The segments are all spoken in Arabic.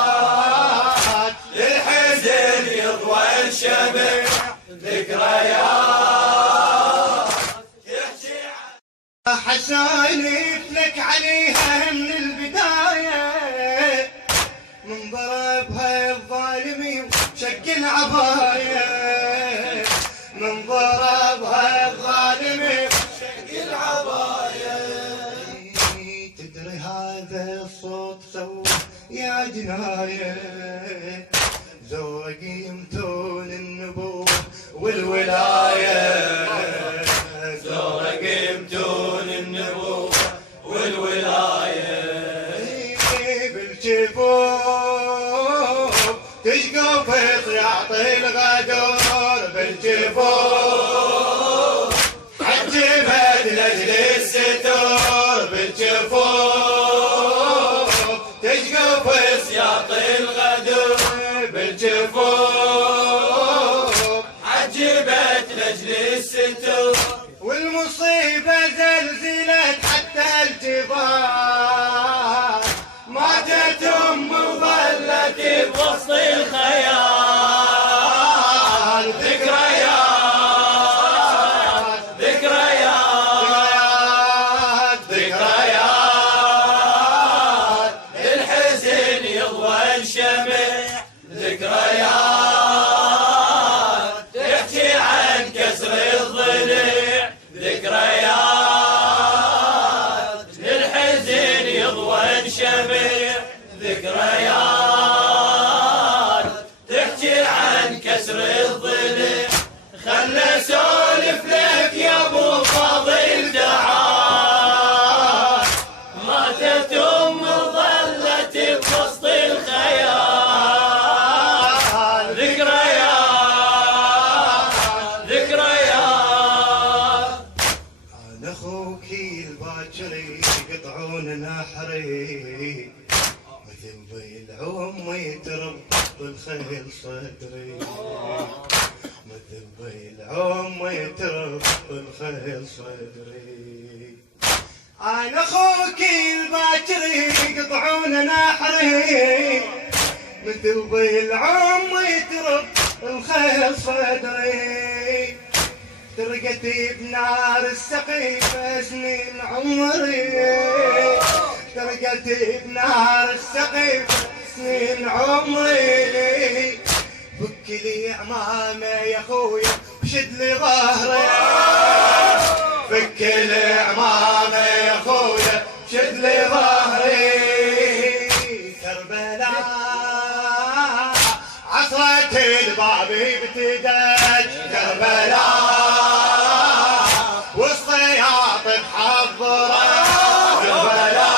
ذكريات للحزن يضوى الشمع ذكريات حسالف لك عليها من البداية من ضربها الظالمي وشق العباية من ضربها الظالمي وشق العباية تدري هذا الصوت سوى يا جناية زورق يمثول النبوة والولاية زورق يمثول النبوة والولاية بالجفوف تشقف يعطي الغدور بالجفوف حجبت لاجل الستور بالجفوف تشقف يعطي الغدور بالجفوف حجبت لاجل الستور والمصيبة زلزلت حتى الجبال ماتت أم وظلت بوسط الخيال ذكريات ذكريات ذكريات للحزن يضوى الشمع ذكريات تحكي عن كسر الضلع ذكريات للحزن يضوى الشمع ذكريات تحكي عن كسر الضلع خل اسولف لك يا ابو فاضل تعال ماتت ام ظلت بوسط الخيال ذكريات ذكريات انا اخوك الباكري يقطعون نحري مثل بالعم يترب الخيل صدري مثل بالعم يترب الخيل صدري انا اخوك الباكري يقطعون نحري مثل بالعم يترب الخيل صدري ترقتي بنار السقيفة سنين عمري ترقتي بنار السقيفة سنين عمري فك لي عمامة يا خويا وشد لي ظهري فك لي عمامة يا خويا وشد لي ظهري كربلاء عصرة الباب بتدج كربلاء والصياط محضرة كربلاء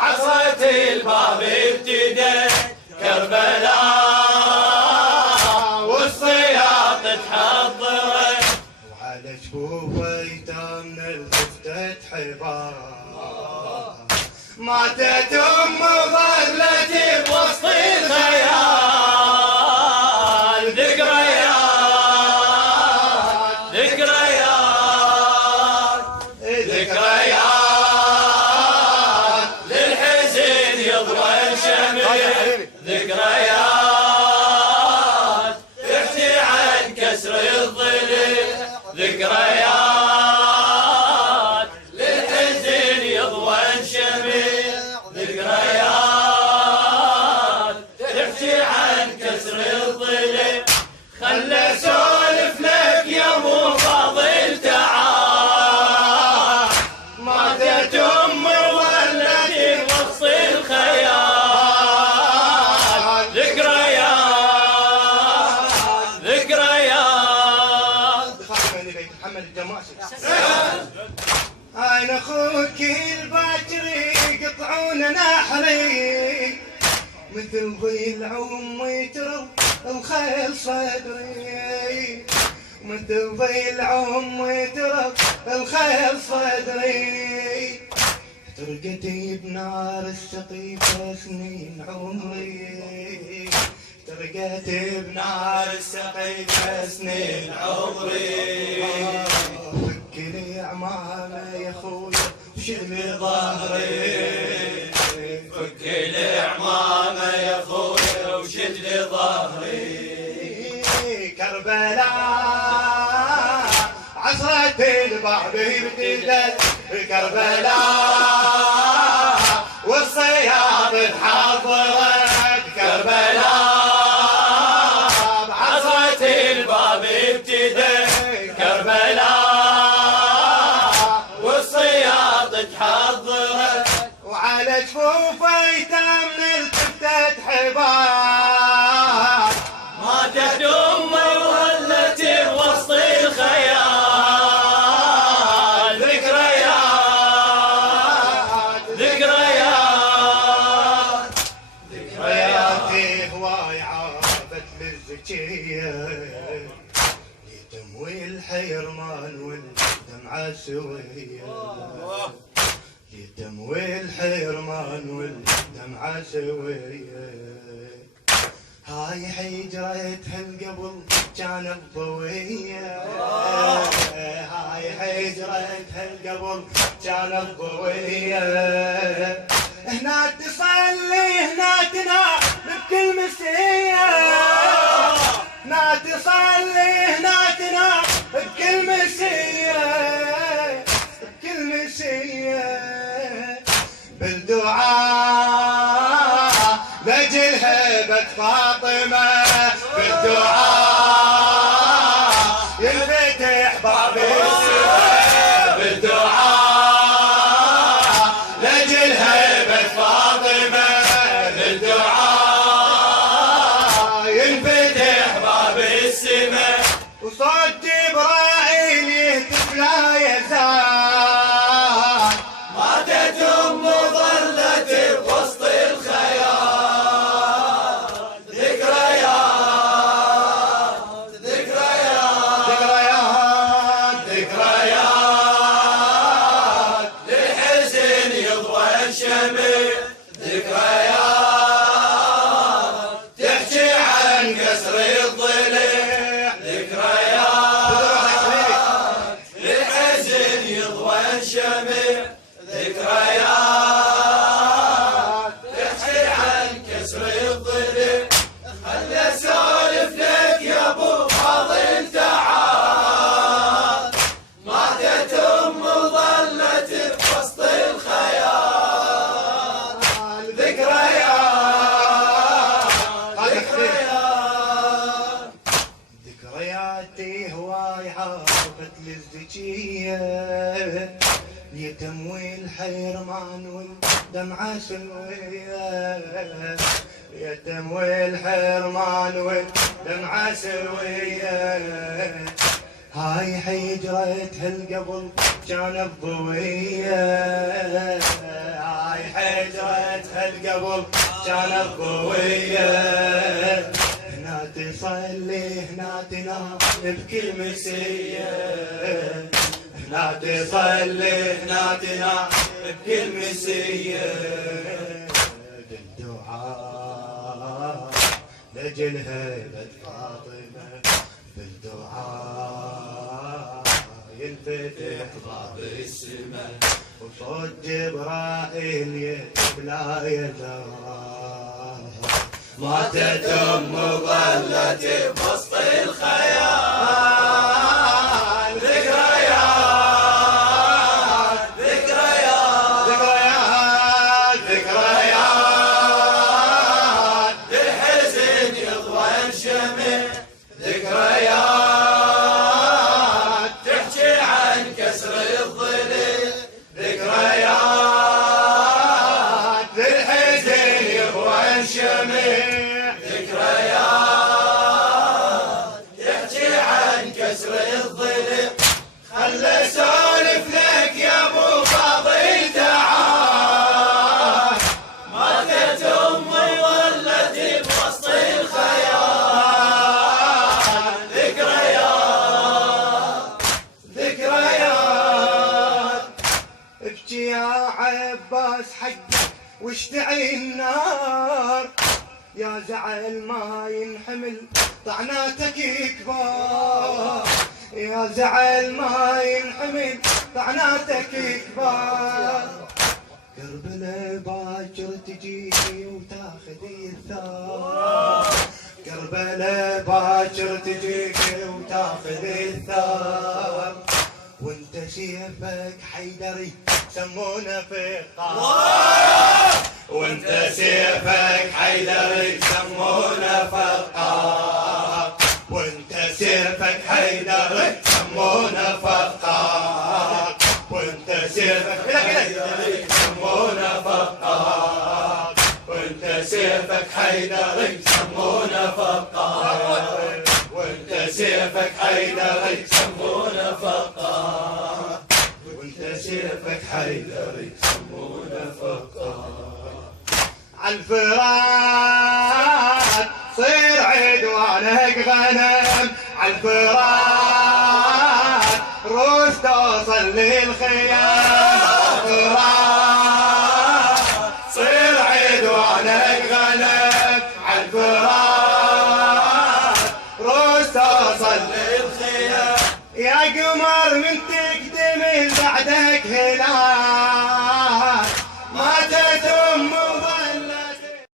عصرة الباب ابتدت كربلاء والصياط تحضرت وعلى جفوفه يتامن الخفتة حبار ماتت ام ظلت بوسط الخيال ذكريات ذكريات ذكريات للحزن يضوى الشمع ذكريات تحكي عن كسر الضلع ذكريات للحزن يضوى الشمع ذكريات تحكي عن كسر الضلع خل اسولف لك يا ابو فاضل تعال ماتت ام ولت بوسط الخيال ذكريات ذكريات محمد الجماشي انا اخوك الباكري يقطعون نحري مثل ضلع يترب الخيل صدري مثل ضلع يترب الخيل صدري ترقتي بنار السقيفة سنين عمري ترقتي بنار السقيفة سنين عمري فك لي عمامة يا خويا وشد لي ظهري البابي ابتدت كربلاء والصياد حضرت كربلاء بعصرة البابي ابتدت كربلاء والصياد تحضرت وعلى جفوف ايتامنا التفتت حبال ماتت امي وهلت بوسط الخيال ذكرياتي هواي عابت للزكية يتموي الحيرمان والدمعة سوية يتموي الحيرمان والدمعة سوية هاي حجرتها القبل كانت ضوية هاي حجرتها القبل كانت ضوية هنا تصلي هنا تنام بكل مسية هنا تصلي هنا تنام بكل مسية بكل مسية بالدعاء لجل هبة فاطمة بالدعاء ينفتح باب السماء بالدعاء لجل هبة فاطمة بالدعاء ينفتح باب السماء وصوت جبرائيل يهتف لا يزال ماتت أم ظلت بوسط الخيال ذكريات للحزن يضوى الشمع ذكريات تحكي عن قصر الضلع ذكريات للحزن يضوى الشمع ذكريات تحكي عن كسر الضلع خل اسولف لك يا ابو فاضل تعال ماتت ام ظلت بوسط الخيال ذكرياتي هواي عرفت للزكية يتموي الحيرمان والدمعة سوية يتموي الحيرمان والدمعة سوية هاي حجرتها القبل كانت ضوية هاي حجرتها القبل كانت ضوية هنا تصلي هنا تنام بكل مسية هنا تصلي هنا تنام بكل مسية بالدعاء لجل هبة فاطمة بالدعاء ينفتح باب السماء وصوت جبرائيل يهتف لا يزال ماتت ام ظلت بوسط الخيال ذكريات للحزن يضوى الشمع ذكريات تحكي عن كسر الضلع ذكريات للحزن يضوى الشمع ذكريات تحكي عن كسر الضلع خل اسولف لك يا ابو فاضل تعال ماتت امي ولت بوسط الخيال ذكريات ابكي يا عباس حقك واشتعل النار يا زعل ما ينحمل طعناتك كبار يا زعل ما ينحمل طعناتك كبار كربلاء باكر تجي وتاخذ الثار كربلاء باكر تجيك وتاخذ الثار وانت سيفك حيدري سمونا فقار، وانت سيفك حيدري سمونا فقار، وانت سيفك حيدري سمونا فقار، وانت سيفك حيدري سمونا فقار، وانت سيفك حيدري سمونا فقار، وانت سيفك حيدري سمونا فقار، وانت سيفك حيدري سمونا فقار. عالفرات صير عدوانك غنم، عالفرات روس توصل للخيام، عالفرات صير عدوانك غنم، عالفرات روس توصل للخيام. يا قمر من تقدم بعدك هلال،